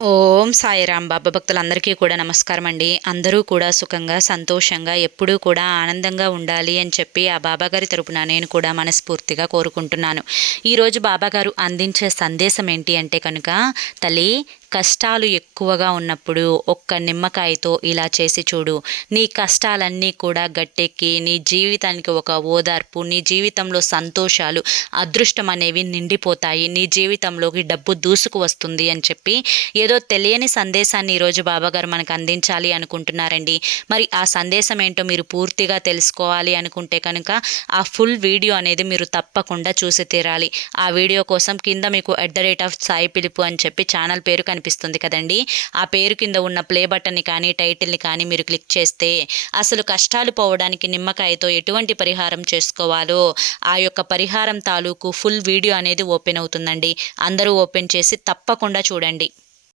ఓం సాయిరాం బాబా భక్తులందరికీ కూడా నమస్కారం అండి. అందరూ కూడా సుఖంగా సంతోషంగా ఎప్పుడూ కూడా ఆనందంగా ఉండాలి అని చెప్పి ఆ బాబాగారి తరపున నేను కూడా మనస్ఫూర్తిగా కోరుకుంటున్నాను. ఈరోజు బాబాగారు అందించే సందేశం ఏంటి అంటే కనుక, తల్లి కష్టాలు ఎక్కువగా ఉన్నప్పుడు ఒక్క నిమ్మకాయతో ఇలా చేసి చూడు. నీ కష్టాలన్నీ కూడా గట్టెక్కి నీ జీవితానికి ఒక ఓదార్పు, నీ జీవితంలో సంతోషాలు, అదృష్టం అనేవి నిండిపోతాయి. నీ జీవితంలోకి డబ్బు దూసుకు వస్తుంది అని చెప్పి ఏదో తెలియని సందేశాన్ని ఈరోజు బాబాగారు మనకు అందించాలి అనుకుంటున్నారండి. మరి ఆ సందేశం ఏంటో మీరు పూర్తిగా తెలుసుకోవాలి అనుకుంటే కనుక ఆ ఫుల్ వీడియో అనేది మీరు తప్పకుండా చూసి తీరాలి. ఆ వీడియో కోసం కింద మీకు @సాయి పిలుపు అని చెప్పి ఛానల్ పేరు కనిపిస్తుంది కదండి. ఆ పేరు కింద ఉన్న ప్లే బటన్ని కానీ టైటిల్ని కానీ మీరు క్లిక్ చేస్తే అసలు కష్టాలు పోవడానికి నిమ్మకాయతో ఎటువంటి పరిహారం చేసుకోవాలో ఆ యొక్క పరిహారం తాలూకు ఫుల్ వీడియో అనేది ఓపెన్ అవుతుందండి. అందరూ ఓపెన్ చేసి తప్పకుండా చూడండి.